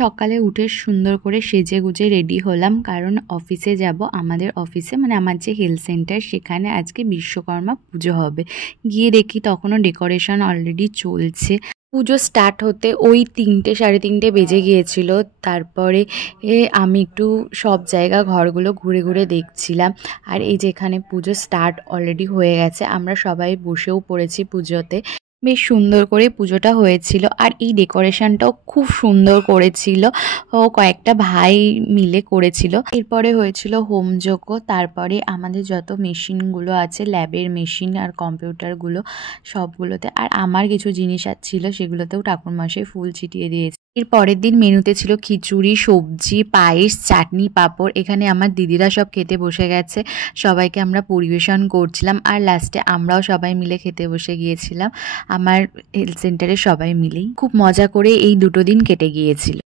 সকালে উঠে সুন্দর করে সেজে গুজে রেডি হলাম, কারণ অফিসে যাব। আমাদের অফিসে মানে আমার যে হেলথ সেন্টার, সেখানে আজকে বিশ্বকর্মা পুজো হবে। গিয়ে দেখি তখনও ডেকোরেশন অলরেডি চলছে। পুজো স্টার্ট হতে ওই 3টে সাড়ে 3টে বেজে গিয়েছিল। তারপরে আমি একটু সব জায়গা ঘরগুলো ঘুরে ঘুরে দেখছিলাম। আর এই যেখানে পুজো স্টার্ট অলরেডি হয়ে গেছে, আমরা সবাই বসেও পড়েছি পুজোতে। বেশ সুন্দর করে পুজোটা হয়েছিল, আর এই ডেকোরেশনটাও খুব সুন্দর করেছিল। ও কয়েকটা ভাই মিলে করেছিল। এরপরে হয়েছিল হোমযজ্ঞ। তারপরে আমাদের যত মেশিনগুলো আছে, ল্যাবের মেশিন আর কম্পিউটারগুলো, সবগুলোতে আর আমার কিছু জিনিস ছিল, সেগুলোতেও ঠাকুরমশাই ফুল ছিটিয়ে দিয়েছে। এর পরের দিন মেনুতে ছিল খিচুড়ি, সবজি, পায়েস, চাটনি, পাঁপড়। এখানে আমার দিদিরা সব খেতে বসে গেছে, সবাইকে আমরা পরিবেশন করছিলাম। আর লাস্টে আমরাও সবাই মিলে খেতে বসে গিয়েছিলাম, আমার হেলথ সেন্টারে সবাই মিলেই। খুব মজা করে এই 2টো দিন কেটে গিয়েছিল।